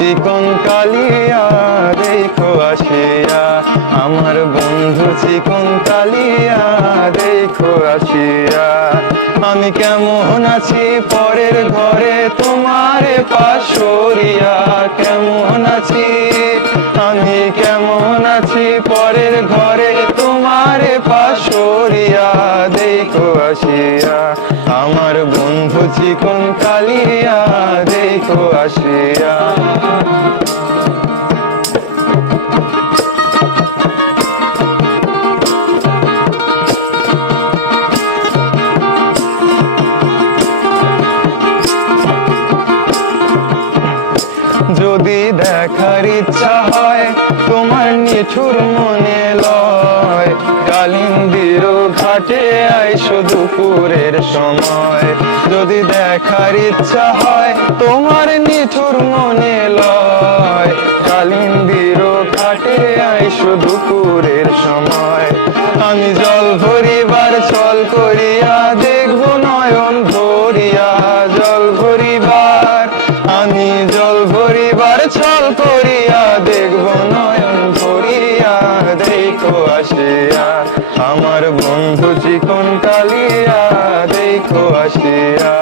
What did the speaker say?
চিকন কালিয়া দেখো আসিয়া, আমার বন্ধু চিকন কালিয়া দেখো আসিয়া। আমি কেমন আছি পরের ঘরে তোমার পাশরিয়া, কেমন আছি আমি কেমন আছি পরের ঘরে তোমার পাশরিয়া দেখো আসিয়া, আমার বন্ধু চিকন কালিয়া দেখো আসিয়া। যদি দেখার ইচ্ছা হয় তোমার নিঠুর মনে লয়, কালিন্দির ঘাটে আইসো দুপুরের সময়। যদি দেখার ইচ্ছা হয় তোমার নিঠুর মনে লয়, কালিন্দির ঘাটে আইসো দুপুরের সময়। আমি জল ভরিবার ছল করিয়া দেখবো নয়ন ভরিয়া, জল ভরিবার আমি জল ভরিবার ছল করিয়া দেখবো নয়ন ভরিয়া দেখো আসিয়া, আমার বন্ধু চিকন কালিয়া দেখো আসিয়া।